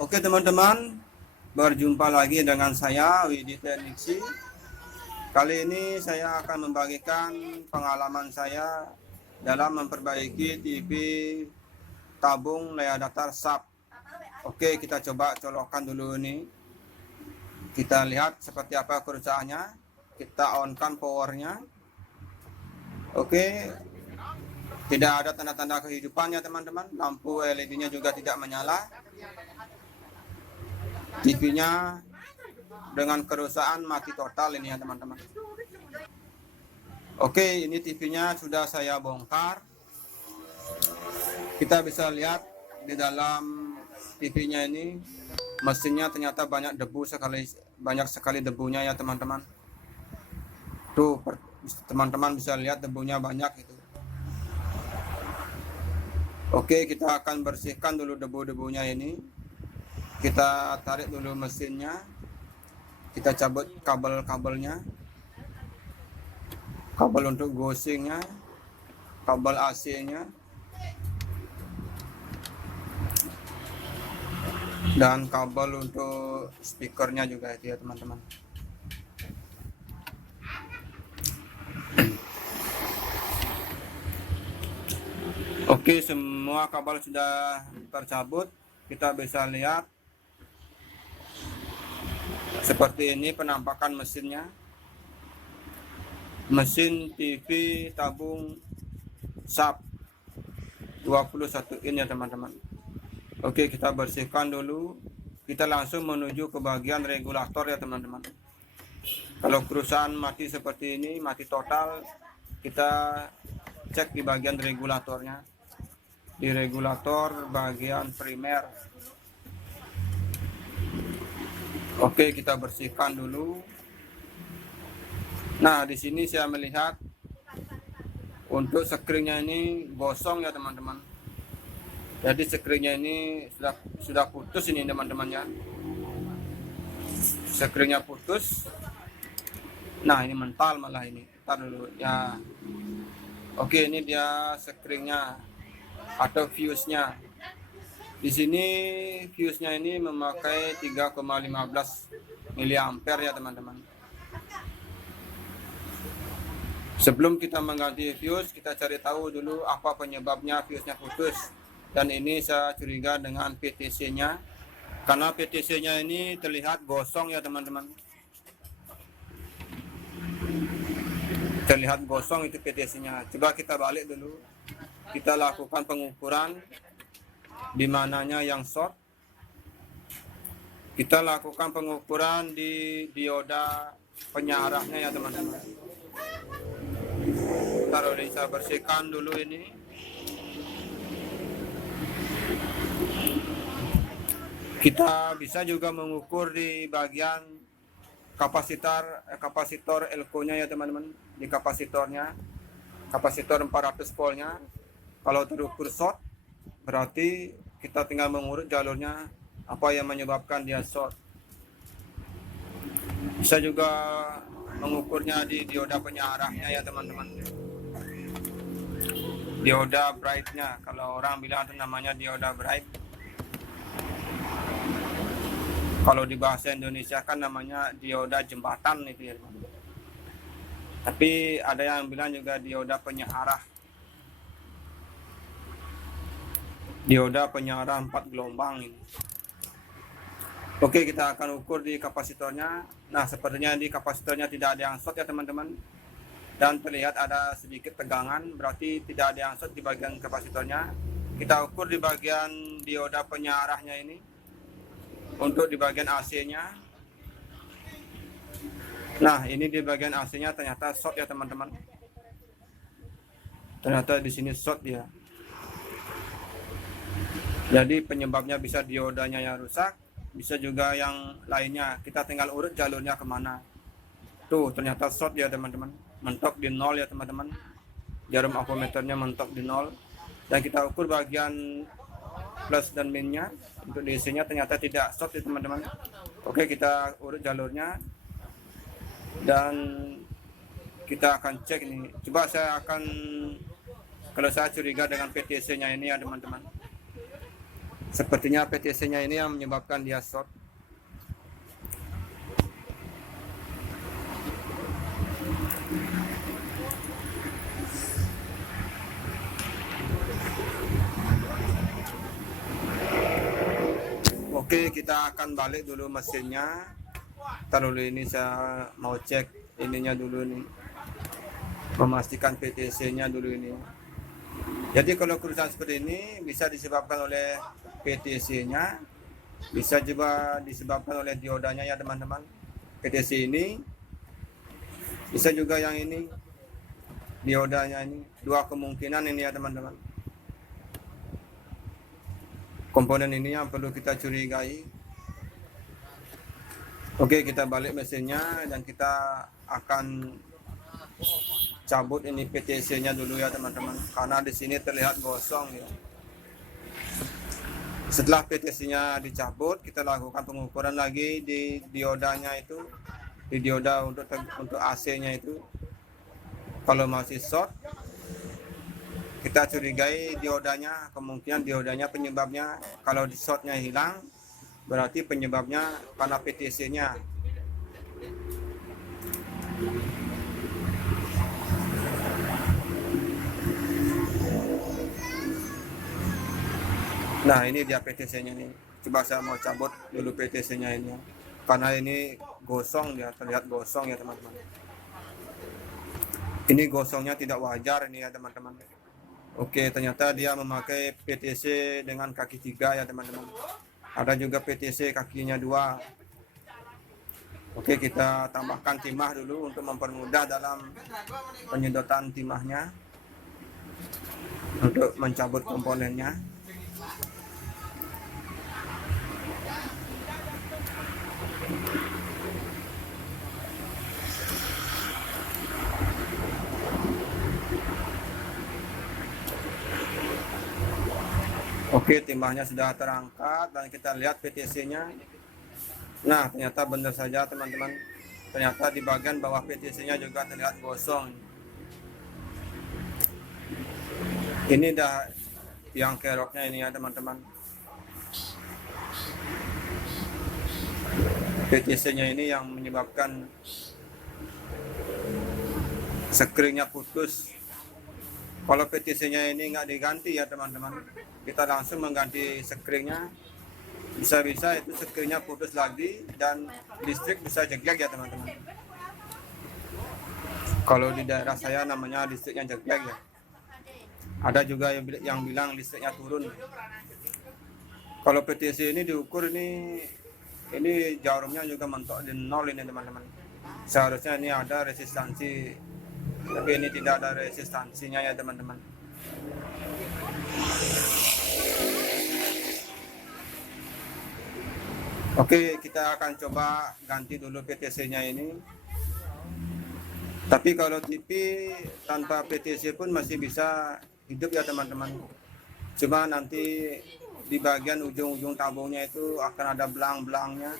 Oke teman-teman, berjumpa lagi dengan saya Widi Tekniksi. Kali ini saya akan membagikan pengalaman saya dalam memperbaiki TV tabung layar datar SAP. Oke, kita coba colokkan dulu ini. Kita lihat seperti apa kerusakannya. Kita on-kan powernya. Oke, tidak ada tanda-tanda kehidupannya teman-teman. Lampu LED-nya juga tidak menyala. TV-nya dengan kerusakan mati total ini ya teman-teman. Oke, ini TV-nya sudah saya bongkar. Kita bisa lihat di dalam TV-nya ini mesinnya ternyata banyak sekali debunya ya teman-teman. Tuh teman-teman bisa lihat debunya banyak itu. Oke, kita akan bersihkan dulu debu-debunya ini. Kita tarik dulu mesinnya, kita cabut kabel-kabelnya, kabel untuk gosingnya, kabel AC-nya, dan kabel untuk speakernya juga itu ya teman-teman. Oke, semua kabel sudah tercabut. Kita bisa lihat seperti ini penampakan mesinnya. Mesin TV tabung SAP 21 in ya teman-teman. Oke, kita bersihkan dulu. Kita langsung menuju ke bagian regulator ya teman-teman. Kalau kerusakan mati seperti ini, mati total, kita cek di bagian regulatornya. Di regulator bagian primer. Oke, kita bersihkan dulu. Nah, di sini saya melihat untuk skrinnya ini gosong ya teman-teman. Jadi skrinnya ini sudah putus ini teman-teman ya. Skrinnya putus. Nah, ini mental malah ini. Ntar dulu ya. Oke, ini dia skrinnya atau fuse-nya. Di sini fuse-nya ini memakai 3,15 mA ya teman-teman. Sebelum kita mengganti fuse, kita cari tahu dulu apa penyebabnya fuse-nya putus. Dan ini saya curiga dengan PTC-nya. Karena PTC-nya ini terlihat gosong ya teman-teman. Terlihat gosong itu PTC-nya. Coba kita balik dulu. Kita lakukan pengukuran di mananya yang short. Kita lakukan pengukuran di dioda penyarahnya ya teman-teman. Taruh bisa bersihkan dulu ini. Kita bisa juga mengukur di bagian kapasitor elko-nya ya teman-teman. Di kapasitornya, kapasitor 400 voltnya. Kalau terukur short, berarti kita tinggal mengurut jalurnya apa yang menyebabkan dia short. Bisa juga mengukurnya di dioda penyarahnya ya teman-teman. Dioda bright-nya, kalau orang bilang itu namanya dioda bright. Kalau di bahasa Indonesia kan namanya dioda jembatan itu ya teman-teman. Tapi ada yang bilang juga dioda penyarah. Dioda penyarah 4 gelombang ini. Oke, kita akan ukur di kapasitornya. Nah, sepertinya di kapasitornya tidak ada yang short ya teman-teman. Dan terlihat ada sedikit tegangan, berarti tidak ada yang short di bagian kapasitornya. Kita ukur di bagian dioda penyarahnya ini. Untuk di bagian AC-nya. Nah, ini di bagian AC-nya ternyata short ya teman-teman. Ternyata di sini short ya. Jadi penyebabnya bisa diodanya yang rusak, bisa juga yang lainnya. Kita tinggal urut jalurnya kemana. Tuh, ternyata short ya teman-teman. Mentok di 0 ya teman-teman. Jarum ampermeternya mentok di 0. Dan kita ukur bagian plus dan minnya. Untuk DC-nya ternyata tidak short ya teman-teman. Oke, kita urut jalurnya. Dan kita akan cek ini. Coba saya akan, kalau saya curiga dengan PTC-nya ini ya teman-teman. Sepertinya PTC-nya ini yang menyebabkan dia short. Oke, kita akan balik dulu mesinnya. Taruh dulu, ini saya mau cek ininya dulu nih, memastikan PTC-nya dulu ini. Jadi kalau kerusakan seperti ini bisa disebabkan oleh PTC-nya, bisa juga disebabkan oleh diodanya ya teman-teman. PTC ini bisa juga yang ini diodanya ini. Dua kemungkinan ini ya teman-teman. Komponen ini yang perlu kita curigai. Oke, kita balik mesinnya dan kita akan cabut ini PTC-nya dulu ya teman-teman, karena di sini terlihat gosong ya. Setelah PTC-nya dicabut, kita lakukan pengukuran lagi di diodanya itu, di dioda untuk AC-nya itu. Kalau masih short, kita curigai diodanya, kemungkinan diodanya penyebabnya. Kalau di shortnya hilang, berarti penyebabnya karena PTC-nya. Nah, ini dia PTC-nya nih. Coba saya mau cabut dulu PTC-nya ini, karena ini gosong ya, terlihat gosong ya teman-teman. Ini gosongnya tidak wajar ini ya teman-teman. Oke, ternyata dia memakai PTC dengan kaki 3 ya teman-teman. Ada juga PTC kakinya 2. Oke, kita tambahkan timah dulu untuk mempermudah dalam penyedotan timahnya untuk mencabut komponennya. Oke, timahnya sudah terangkat dan kita lihat PTC-nya. Nah, ternyata benar saja teman-teman. Ternyata di bagian bawah PTC-nya juga terlihat gosong. Ini dah yang keroknya ini ya teman-teman. PTC-nya ini yang menyebabkan sekringnya putus. Kalau PTC-nya ini nggak diganti ya teman-teman, kita langsung mengganti sekringnya, bisa-bisa itu sekringnya putus lagi dan listrik bisa jeglek ya teman-teman. Kalau di daerah saya namanya listriknya jeglek ya. Ada juga yang bilang listriknya turun. Kalau PTC ini diukur ini jarumnya juga mentok di 0 ini teman-teman. Seharusnya ini ada resistansi, tapi ini tidak ada resistansinya ya teman-teman. Oke, kita akan coba ganti dulu PTC-nya ini. Tapi kalau TV tanpa PTC pun masih bisa hidup ya teman-teman. Cuma nanti di bagian ujung-ujung tabungnya itu akan ada belang-belangnya,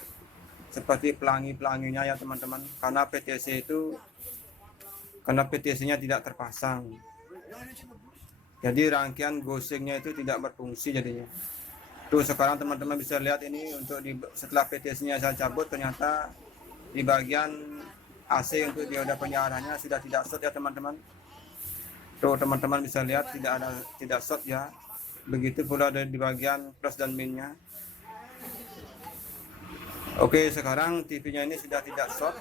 seperti pelangi-pelanginya ya teman-teman. Karena PTC-nya tidak terpasang. Jadi rangkaian gosingnya itu tidak berfungsi jadinya. Tuh sekarang teman-teman bisa lihat ini setelah PTC-nya saya cabut, ternyata di bagian AC untuk dioda penyiarannya sudah tidak short ya teman-teman. Tuh teman-teman bisa lihat tidak short ya. Begitu pula di bagian plus dan minnya. Oke, sekarang TV-nya ini sudah tidak short.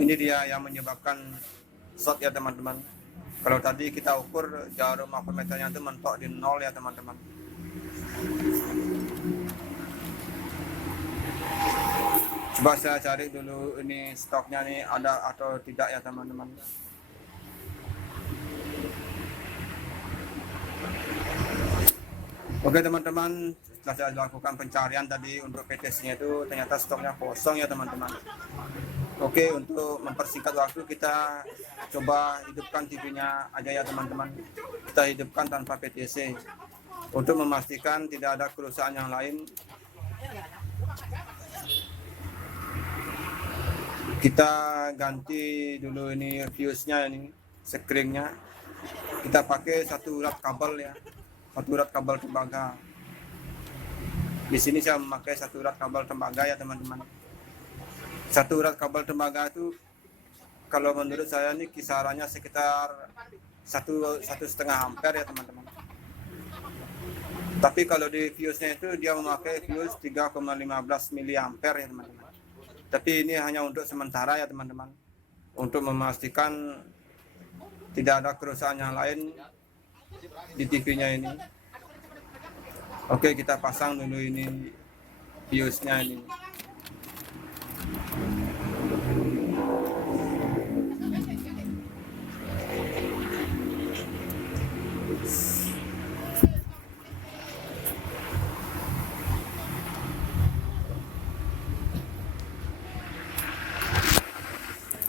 Ini dia yang menyebabkan short ya teman-teman. Kalau tadi kita ukur jarum ampermeternya itu mentok di 0 ya teman-teman. Coba saya cari dulu ini stoknya nih ada atau tidak ya teman-teman. Oke teman-teman, setelah saya lakukan pencarian tadi untuk PTC-nya itu ternyata stoknya kosong ya teman-teman. Oke, untuk mempersingkat waktu kita coba hidupkan TV-nya aja ya teman-teman. Kita hidupkan tanpa PTC untuk memastikan tidak ada kerusakan yang lain. Kita ganti dulu ini fuse-nya, ini screen-nya. Kita pakai satu urat kabel ya, satu urat kabel tembaga. Di sini saya memakai satu urat kabel tembaga ya teman-teman. Satu urat kabel tembaga itu kalau menurut saya ini kisarannya sekitar 1,5 ampere ya teman-teman. Tapi kalau di fuse-nya itu dia memakai fuse 3,15 miliampere ya teman-teman. Tapi ini hanya untuk sementara ya teman-teman, untuk memastikan tidak ada kerusakan yang lain di TV-nya ini. Oke, kita pasang dulu ini fuse-nya ini.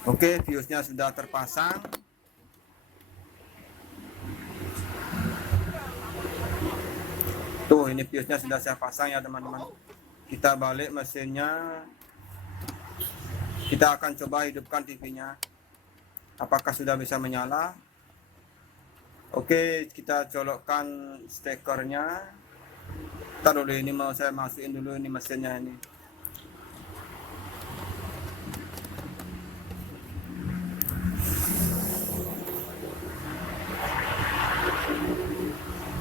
Oke, fuse-nya sudah terpasang. Tuh, ini fuse-nya sudah saya pasang ya teman-teman. Kita balik mesinnya. Kita akan coba hidupkan TV-nya. Apakah sudah bisa menyala? Oke, kita colokkan stekernya. Ntar dulu ini mau saya masukin dulu ini mesinnya ini.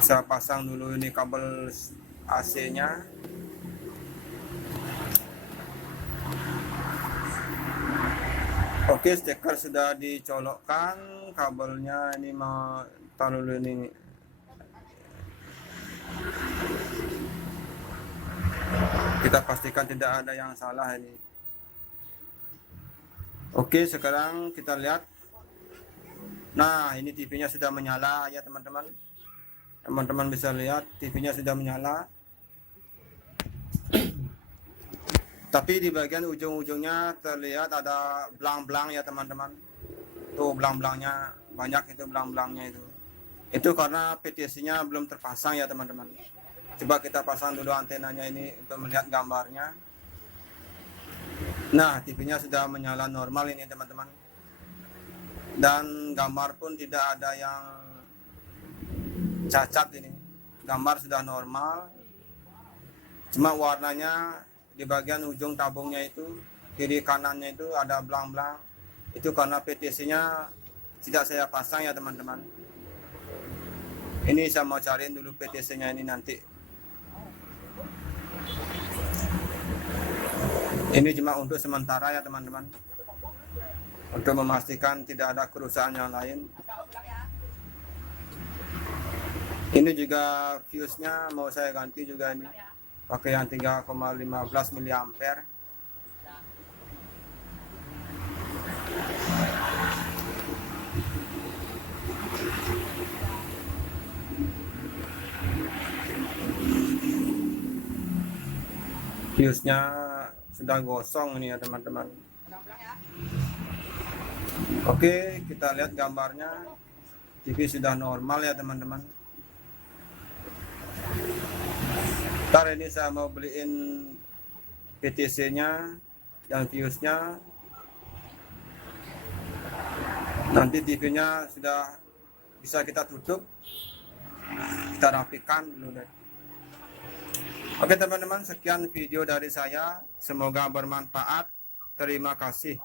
Saya pasang dulu ini kabel AC-nya. Oke, steker sudah dicolokkan, kabelnya ini mau taruh dulu ini. Kita pastikan tidak ada yang salah ini. Oke, sekarang kita lihat. Nah, ini TV-nya sudah menyala ya teman-teman. Teman-teman bisa lihat TV-nya sudah menyala. Tapi di bagian ujung-ujungnya terlihat ada belang-belang ya teman-teman. Tuh belang-belangnya banyak, itu belang-belangnya itu. Itu karena PTC-nya belum terpasang ya teman-teman. Coba kita pasang dulu antenanya ini untuk melihat gambarnya. Nah, TV-nya sudah menyala normal ini teman-teman. Dan gambar pun tidak ada yang cacat ini. Gambar sudah normal. Cuma warnanya di bagian ujung tabungnya itu, kiri kanannya itu ada belang-belang. Itu karena PTC-nya tidak saya pasang ya teman-teman. Ini saya mau cariin dulu PTC-nya ini nanti. Ini cuma untuk sementara ya teman-teman, untuk memastikan tidak ada kerusakan yang lain. Ini juga fuse-nya mau saya ganti juga ini, pakai yang 3,15 miliampere. Fuse-nya sudah gosong ini ya teman-teman. Oke, kita lihat gambarnya. TV sudah normal ya teman-teman. Ntar ini saya mau beliin PTC-nya dan fuse-nya. Nanti TV-nya sudah bisa kita tutup, kita rapikan dulu deh. Oke teman-teman, sekian video dari saya. Semoga bermanfaat. Terima kasih.